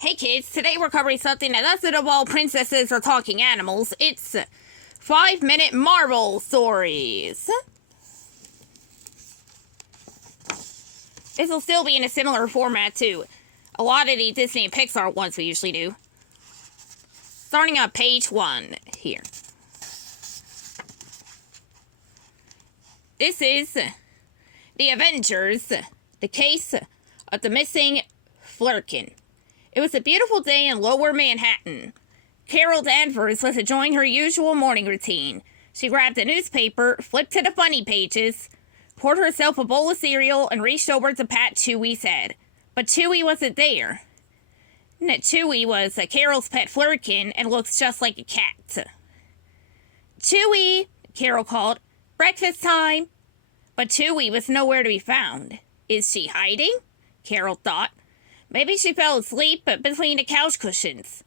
Hey kids, today we're covering something that doesn't involve princesses or talking animals. It's 5-minute Marvel stories. This will still be in a similar format to a lot of the Disney and Pixar ones we usually do. Starting on page 1 here. This is The Avengers, the case of the missing flerken. It was a beautiful day in Lower Manhattan. Carol Danvers was enjoying her usual morning routine. She grabbed a newspaper, flipped to the funny pages, poured herself a bowl of cereal, and reached over to pat Chewie's head. But Chewie wasn't there. Chewie was Carol's pet flerken and looks just like a cat. "Chewie," Carol called. "Breakfast time." But Chewie was nowhere to be found. Is she hiding? Carol thought. Maybe she fell asleep between the couch cushions.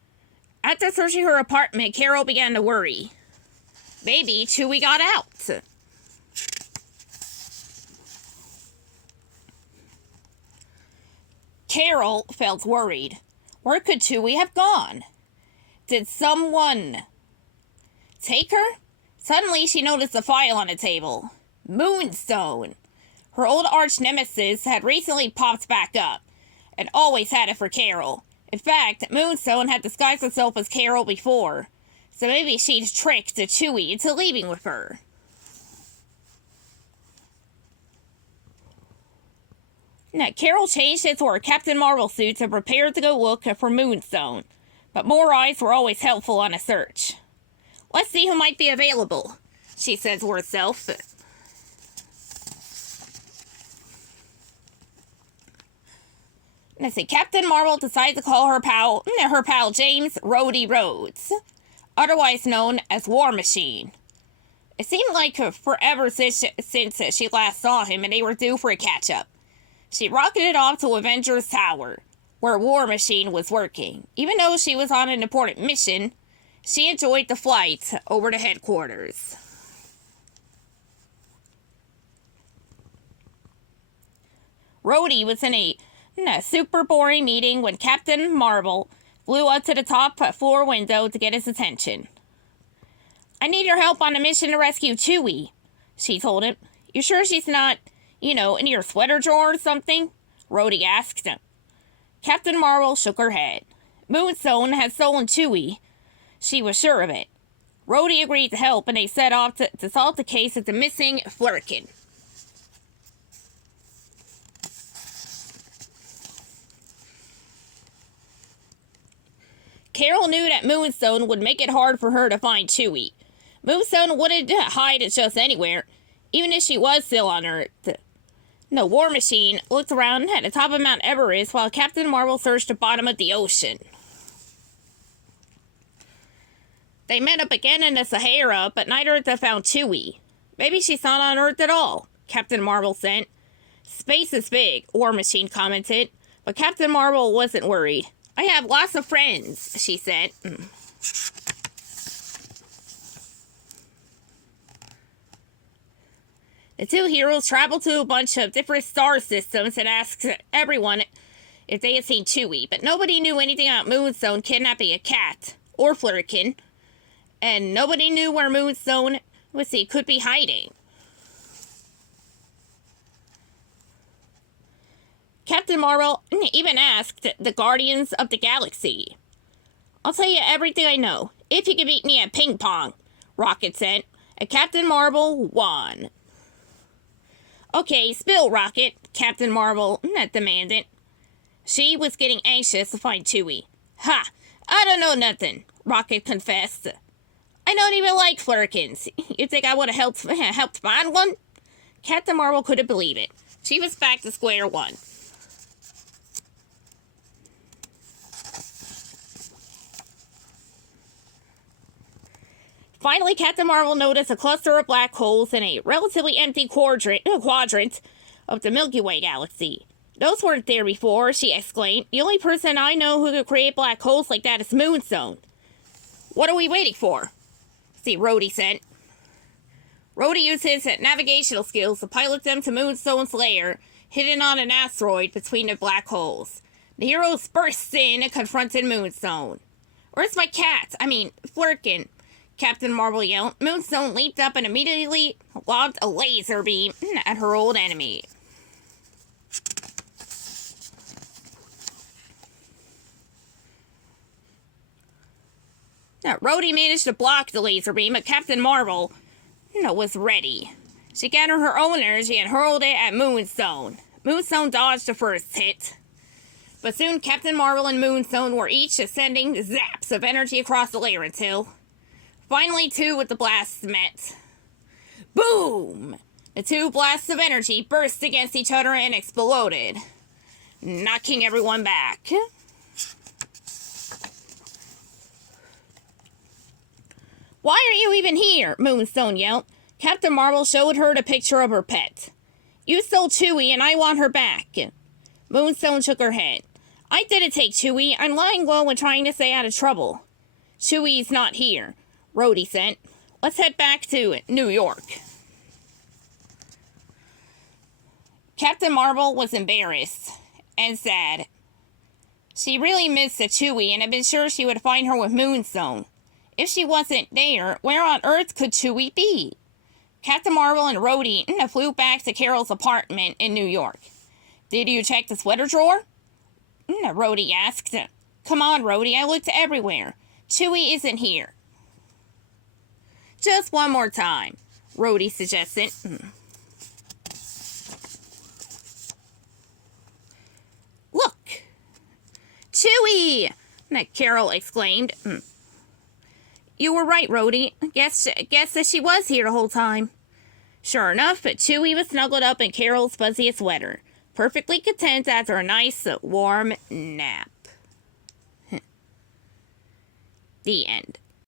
After searching her apartment, Carol began to worry. Maybe Chewie got out. Carol felt worried. Where could Chewie have gone? Did someone take her? Suddenly, she noticed a file on the table. Moonstone. Her old arch nemesis had recently popped back up, and always had it for Carol. In fact, Moonstone had disguised herself as Carol before, so maybe she'd tricked Chewie into leaving with her. Now, Carol changed into her Captain Marvel suit and prepared to go look for Moonstone, but more eyes were always helpful on a search. "Let's see who might be available," she said to herself. Let's see, Captain Marvel decided to call her pal James Rhodey Rhodes, otherwise known as War Machine. It seemed like forever since she last saw him, and they were due for a catch-up. She rocketed off to Avengers Tower, where War Machine was working. Even though she was on an important mission, she enjoyed the flight over to headquarters. Rhodey was in a super boring meeting when Captain Marvel flew up to the top floor window to get his attention. "I need your help on a mission to rescue Chewie," she told him. "You sure she's not, in your sweater drawer or something?" Rhodey asked him. Captain Marvel shook her head. Moonstone had stolen Chewie. She was sure of it. Rhodey agreed to help, and they set off to solve the case of the missing flerken. Carol knew that Moonstone would make it hard for her to find Chewie. Moonstone wouldn't hide just anywhere, even if she was still on Earth. The War Machine looked around at the top of Mount Everest while Captain Marvel searched the bottom of the ocean. They met up again in the Sahara, but neither of them found Chewie. "Maybe she's not on Earth at all," Captain Marvel said. "Space is big," War Machine commented, but Captain Marvel wasn't worried. "I have lots of friends," she said. The two heroes traveled to a bunch of different star systems and asked everyone if they had seen Chewie, but nobody knew anything about Moonstone kidnapping a cat or flerken, and nobody knew where Moonstone could be hiding. Captain Marvel even asked the Guardians of the Galaxy. "I'll tell you everything I know, if you can beat me at ping pong," Rocket said, and Captain Marvel won. "Okay, spill, Rocket," Captain Marvel demanded. She was getting anxious to find Chewie. "Ha! I don't know nothing," Rocket confessed. "I don't even like flerkens. You think I would have helped find one?" Captain Marvel couldn't believe it. She was back to square one. Finally, Captain Marvel noticed a cluster of black holes in a relatively empty quadrant of the Milky Way galaxy. "Those weren't there before," she exclaimed. "The only person I know who could create black holes like that is Moonstone." "What are we waiting for?" Rhodey said. Rhodey used his navigational skills to pilot them to Moonstone's lair, hidden on an asteroid between the black holes. The heroes burst in and confronted Moonstone. Where's my cat? Flerken, Captain Marvel yelled. Moonstone leaped up and immediately lobbed a laser beam at her old enemy. Now, Rhodey managed to block the laser beam, but Captain Marvel was ready. She gathered her own energy and hurled it at Moonstone. Moonstone dodged the first hit. But soon Captain Marvel and Moonstone were each sending zaps of energy across the layer until finally two with the blasts met. Boom! The two blasts of energy burst against each other and exploded, knocking everyone back. Why are you even here? Moonstone yelled. Captain Marvel showed her the picture of her pet. You stole Chewie and I want her back. Moonstone shook her head. I didn't take Chewie. I'm lying low and trying to stay out of trouble. Chewie's not here, Rhodey said. Let's head back to New York. Captain Marvel was embarrassed and sad. She really missed Chewie and had been sure she would find her with Moonstone. If she wasn't there, where on earth could Chewie be? Captain Marvel and Rhodey flew back to Carol's apartment in New York. Did you check the sweater drawer? Rhodey asked. Come on, Rhodey, I looked everywhere. Chewie isn't here. Just one more time, Rhodey suggested. Look! Chewie! Carol exclaimed. You were right, Rhodey. Guess that she was here the whole time. Sure enough, Chewie was snuggled up in Carol's fuzziest sweater, perfectly content after a nice, warm nap. The end.